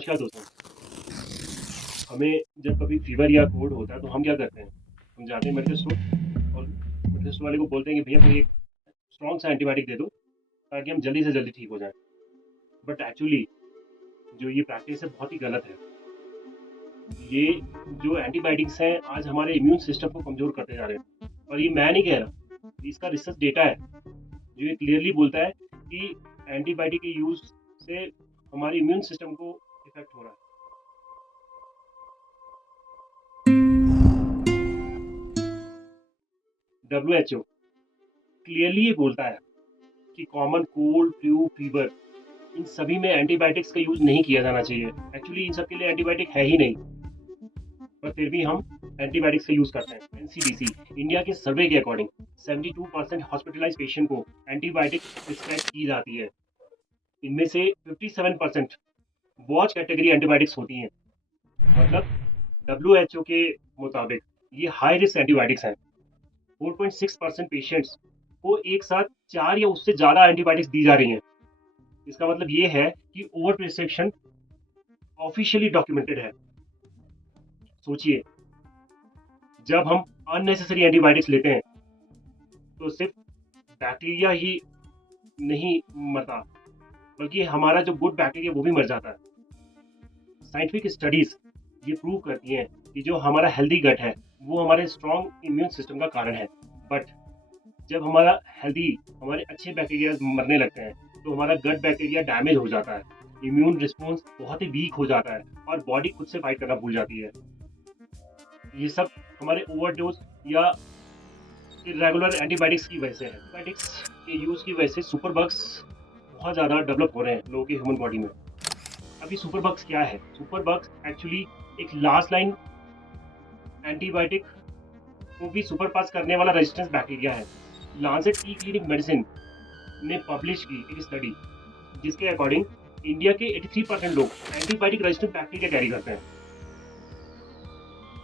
नमस्कार दोस्तों। हमें जब कभी फीवर या कोल्ड होता है तो हम क्या करते हैं, हम जाते हैं मेडिकल स्टोर और मेडिकल स्टोर वाले को बोलते हैं कि भैया मुझे एक स्ट्रॉन्ग सा एंटीबायोटिक दे दो ताकि हम जल्दी से जल्दी ठीक हो जाएं। बट एक्चुअली जो ये प्रैक्टिस है बहुत ही गलत है। ये जो एंटीबायोटिक्स हैं आज हमारे इम्यून सिस्टम को कमज़ोर करते जा रहे हैं। और ये मैं नहीं कह रहा, इसका रिसर्च डेटा है जो ये क्लियरली बोलता है कि एंटीबायोटिक के यूज़ से हमारे इम्यून सिस्टम को इफेक्ट हो रहा है। WHO क्लियरली ये बोलता है कि common cold, flu, fever in सभी में एंटीबायोटिक्स का यूज़ नहीं किया जाना चाहिए। एक्चुअली इन सब के लिए एंटीबायोटिक है ही नहीं, पर फिर भी हम एंटीबायोटिक्स का यूज़ करते हैं। एनसीडीसी इंडिया के सर्वे के अकॉर्डिंग 72% हॉस्पिटलाइज पेशेंट को एंटीबायोटिक प्रिस्क्राइब की जाती है। इनमें से 57% वॉच कैटेगरी एंटीबायोटिक्स होती हैं। मतलब WHO के मुताबिक ये हाई रिस्क एंटीबायोटिक्स हैं। 4.6% पेशेंट्स को एक साथ 4 या उससे ज़्यादा एंटीबायोटिक्स दी जा रही हैं। इसका मतलब ये है कि ओवर प्रिस्क्रिप्शन ऑफिशियली डॉक्यूमेंटेड है। सोचिए, जब हम अननेसेसरी एंटीबायोटिक्स लेते हैं तो सिर्फ बैक्टीरिया ही नहीं मरता, बल्कि हमारा जो गुड बैक्टीरिया वो भी मर जाता है। साइंटिफिक स्टडीज ये प्रूव करती हैं कि जो हमारा हेल्दी गट है वो हमारे स्ट्रॉन्ग इम्यून सिस्टम का कारण है। बट जब हमारे अच्छे बैक्टीरिया मरने लगते हैं तो हमारा गट बैक्टीरिया डैमेज हो जाता है, इम्यून रिस्पॉन्स बहुत ही वीक हो जाता है और बॉडी खुद से फाइट करना भूल जाती है। ये सब हमारे ओवरडोज या इरेगुलर एंटीबायोटिक्स की वजह से है। एंटीबायोटिक्स के यूज़ की वजह से सुपर बग्स बहुत ज़्यादा डेवलप हो रहे हैं लोगों के ह्यूमन बॉडी में। अभी सुपर बग्स क्या है? सुपर बग्स एक्चुअली एक लास्ट लाइन एंटीबायोटिक को भी सुपर पास करने वाला रेजिस्टेंस बैक्टीरिया है। लांसेट ई क्लिनिक मेडिसिन ने पब्लिश की एक स्टडी जिसके अकॉर्डिंग इंडिया के 83% लोग एंटीबायोटिक रेजिस्टेंट बैक्टीरिया कैरी करते हैं।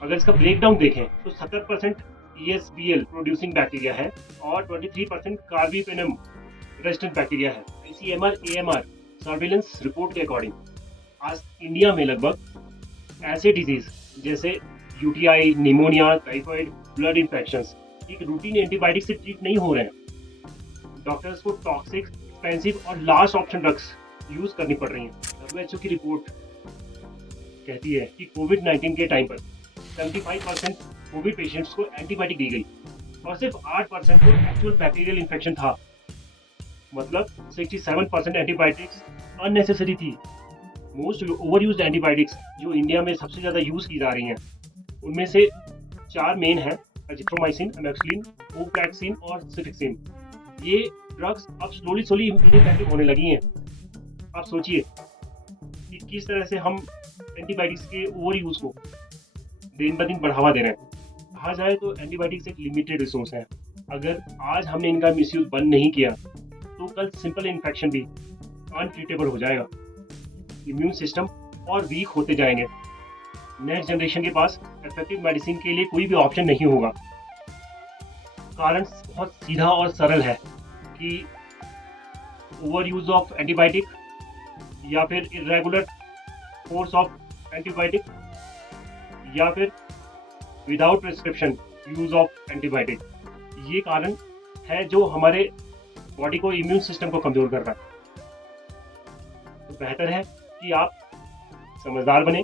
अगर इसका ब्रेकडाउन देखें तो 70% ESBL प्रोड्यूसिंग बैक्टीरिया है और 23% कार्बीपेनम रेजिस्टेंट बैक्टीरिया है। ICMR AMR सर्वेलेंस रिपोर्ट के अकॉर्डिंग आज इंडिया में लगभग ऐसे डिजीज जैसे UTI, pneumonia, typhoid, blood infections एक रूटीन एंटीबायोटिक से ट्रीट नहीं हो रहे हैं। डॉक्टर्स को टॉक्सिक, एक्सपेंसिव और लास्ट ऑप्शन ड्रग्स यूज करनी पड़ रही हैं। WHO की रिपोर्ट कहती है कि कोविड-19 के टाइम पर 75% कोविड पेशेंट्स को एंटीबायोटिक दी गई और सिर्फ 8% को एक्चुअल बैक्टीरियल इन्फेक्शन था। मतलब 67% एंटीबायोटिक्स अननेसेसरी थी। मोस्ट ओवर यूज्ड एंटीबायोटिक्स जो इंडिया में सबसे ज़्यादा यूज़ की जा रही हैं उनमें से 4 मेन हैं: एजिथ्रोमाइसिन, एमोक्सिलिन, ओफ्लैक्सिन और सिफिक्सिन। ये ड्रग्स अब स्लोली इनइफेक्टिव होने लगी हैं। आप सोचिए कि किस तरह से हम एंटीबायोटिक्स के ओवर यूज़ को दिन ब दिन बढ़ावा दे रहे हैं। कहा जाए तो एंटीबायोटिक्स एक लिमिटेड रिसोर्स है। अगर आज हमने इनका मिसयूज बंद नहीं किया तो कल सिंपल इन्फेक्शन भी अनट्रीटेबल हो जाएगा। इम्यून सिस्टम और वीक होते जाएंगे। नेक्स्ट जनरेशन के पास इफेक्टिव मेडिसिन के लिए कोई भी ऑप्शन नहीं होगा। कारण बहुत सीधा और सरल है कि ओवर यूज ऑफ एंटीबायोटिक या फिर इरेगुलर कोर्स ऑफ एंटीबायोटिक या फिर without prescription use of antibiotic, ये कारण है जो हमारे बॉडी को, इम्यून सिस्टम को कमजोर कर रहा है। तो बेहतर है कि आप समझदार बने,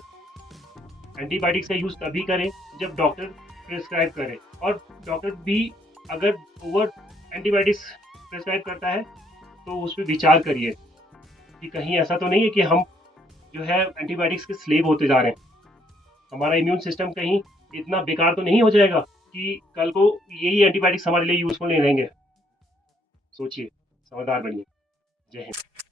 एंटीबायोटिक्स का यूज तभी करें जब डॉक्टर प्रिस्क्राइब करे, और डॉक्टर भी अगर ओवर एंटीबायोटिक्स प्रिस्क्राइब करता है तो उस पर विचार करिए कि कहीं ऐसा तो नहीं है कि हम जो है एंटीबायोटिक्स के स्लेव होते जा रहे हैं। हमारा इम्यून सिस्टम कहीं इतना बेकार तो नहीं हो जाएगा कि कल को यही एंटीबायोटिक्स हमारे लिए यूजफुल नहीं रहेंगे। सोचिए, समझदार बनिए। जय हिंद।